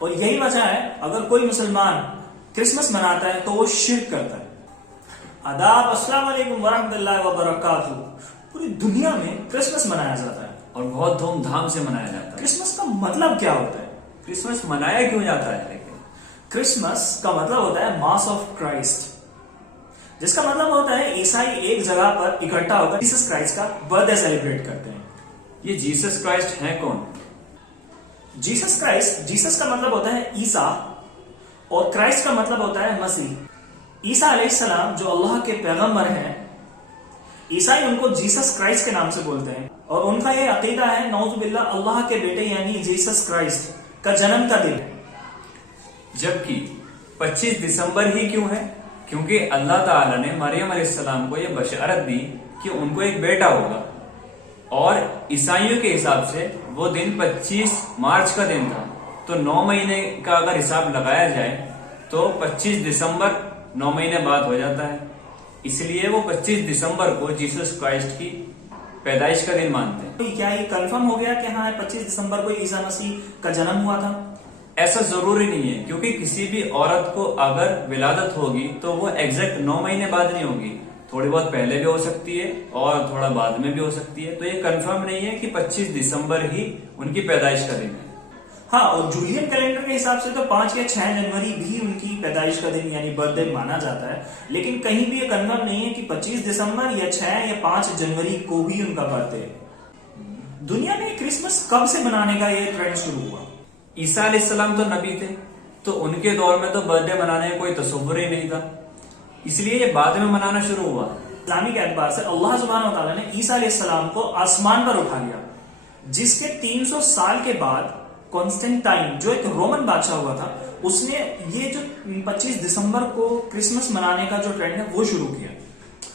और यही वजह है अगर कोई मुसलमान क्रिसमस मनाता है तो वो शिर्क करता है। आदाब, अस्सलाम वालेकुम वरहमतुल्लाहि वबरकातुहू। पूरी दुनिया में क्रिसमस मनाया जाता है और बहुत धूमधाम से मनाया जाता है। क्रिसमस का मतलब क्या होता है? क्रिसमस मनाया क्यों जाता है? लेकिन क्रिसमस का मतलब होता है मास ऑफ क्राइस्ट, जिसका मतलब होता है ईसाई एक जगह पर इकट्ठा होकर जीसस क्राइस्ट का बर्थडे सेलिब्रेट करते हैं। ये जीसस क्राइस्ट है कौन? जीसस क्राइस्ट, जीसस का मतलब होता है ईसा और क्राइस्ट का मतलब होता है मसीह। ईसा अलैहिस्सलाम जो अल्लाह के पैगंबर हैं, ईसाई उनको जीसस क्राइस्ट के नाम से बोलते हैं और उनका ये अकीदा है नौजुबिल्लाह अल्लाह के बेटे यानी जीसस क्राइस्ट का जन्म का दिन है। जबकि 25 दिसंबर ही क्यों है? क्योंकि अल्लाह ताला ने मरियम अलैहिस्सलाम को यह बशारत दी कि उनको एक बेटा होगा और ईसाइयों के हिसाब से वो दिन 25 मार्च का दिन था। तो 9 महीने का अगर हिसाब लगाया जाए तो 25 दिसंबर 9 महीने बाद हो जाता है। इसलिए वो 25 दिसंबर को जीसस क्राइस्ट की पैदाइश का दिन मानते हैं। तो क्या ये कंफर्म हो गया कि हाँ 25 दिसंबर को ईसा मसीह का जन्म हुआ था? ऐसा जरूरी नहीं है, क्योंकि किसी भी औरत को अगर विलादत होगी तो वो एग्जैक्ट 9 महीने बाद नहीं होगी, थोड़ी बहुत पहले भी हो सकती है और थोड़ा बाद में भी हो सकती है। तो ये कंफर्म नहीं है कि 25 दिसंबर ही उनकी पैदाइश का दिन है। हाँ, और जूलियन कैलेंडर के हिसाब से तो 5 या 6 जनवरी भी उनकी पैदाइश का दिन यानी बर्थडे माना जाता है, लेकिन कहीं भी ये कंफर्म नहीं है कि 25 दिसंबर या 6 या 5 जनवरी को भी उनका बर्थडे है। दुनिया में क्रिसमस कब से मनाने का ये ट्रेंड शुरू हुआ? ईसा अलैहिस्सलाम तो नबी थे, तो उनके दौर में तो बर्थडे मनाने का कोई तसव्वुर ही नहीं था, इसलिए ये बाद में मनाना शुरू हुआ। इस्लामी के एतबार से अल्लाह सुब्हानहू व तआला ने ईसा अलैहिस्सलाम को आसमान पर उठा लिया, जिसके 300 साल के बाद कॉन्स्टेंटाइन जो एक रोमन बादशाह हुआ था, उसने ये जो 25 दिसंबर को क्रिसमस मनाने का जो ट्रेंड है वो शुरू किया।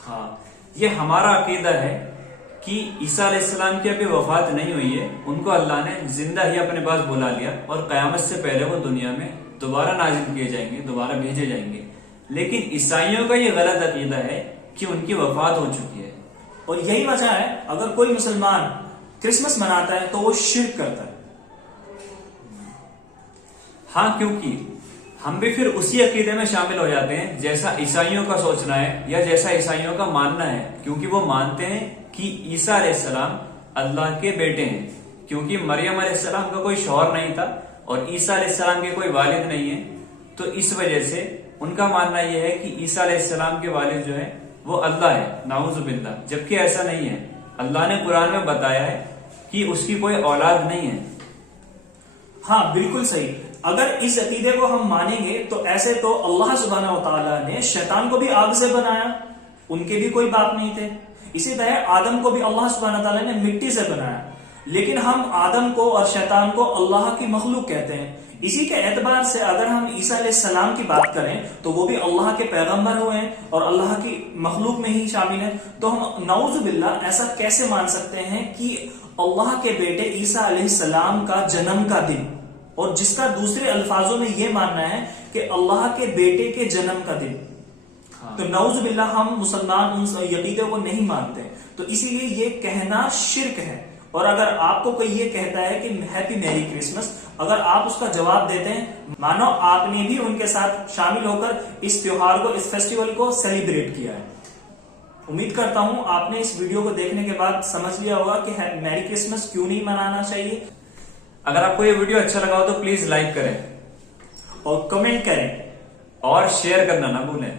हाँ, ये हमारा अकीदा है कि ईसा अलैहिस्सलाम की अभी वफात नहीं हुई है, उनको अल्लाह ने जिंदा ही अपने पास बुला लिया और कयामत से पहले वो दुनिया में दोबारा नाजिल किए जाएंगे, दोबारा भेजे जाएंगे। लेकिन ईसाइयों का ये गलत अकीदा है कि उनकी वफात हो चुकी है। और यही वजह है अगर कोई मुसलमान क्रिसमस मनाता है तो वो शिर्क करता है। हाँ, क्योंकि हम भी फिर उसी अकीदे में शामिल हो जाते हैं जैसा ईसाइयों का सोचना है या जैसा ईसाइयों का मानना है, क्योंकि वो मानते हैं कि ईसा अलैहिस्सलाम अल्लाह के बेटे हैं। क्योंकि मरियम अलैहिस्सलाम का कोई शौहर नहीं था और ईसा अलैहिस्सलाम के कोई वालिद नहीं है, तो इस वजह से उनका मानना यह है कि ईसा अलैहिस्सलाम के वालिद जो है वो अल्लाह है, नाउजुबिल्लाह। जबकि ऐसा नहीं है। अल्लाह ने कुरान में बताया है कि उसकी कोई औलाद नहीं है। हाँ, बिल्कुल सही। अगर इस अकीदे को हम मानेंगे तो ऐसे तो अल्लाह सुब्हानहू व तआला ने शैतान को भी आग से बनाया, उनके भी कोई बाप नहीं थे। इसी तरह आदम को भी अल्लाह सुब्हानहू व तआला ने मिट्टी से बनाया, लेकिन हम आदम को और शैतान को अल्लाह की मखलूक कहते हैं। इसी के एतबार से अगर हम ईसा अलैहिस्सलाम की बात करें तो वो भी अल्लाह के पैगंबर हुए हैं और अल्लाह की मखलूक में ही शामिल है। तो हम नाउजुबिल्लाह ऐसा कैसे मान सकते हैं कि अल्लाह के बेटे ईसा अलैहिस्सलाम का जन्म का दिन, और जिसका दूसरे अल्फाजों में ये मानना है कि अल्लाह के बेटे के जन्म का दिन। हाँ। तो नाउजुबिल्लाह हम मुसलमान उन यकीदे को नहीं मानते, तो इसीलिए ये कहना शिर्क है। और अगर आपको कोई ये कहता है कि हैप्पी मैरी क्रिसमस, अगर आप उसका जवाब देते हैं मानो आपने भी उनके साथ शामिल होकर इस त्योहार को, इस फेस्टिवल को सेलिब्रेट किया है। उम्मीद करता हूं आपने इस वीडियो को देखने के बाद समझ लिया होगा कि मैरी क्रिसमस क्यों नहीं मनाना चाहिए। अगर आपको ये वीडियो अच्छा लगा हो तो प्लीज लाइक करें और कमेंट करें और शेयर करना ना भूलें।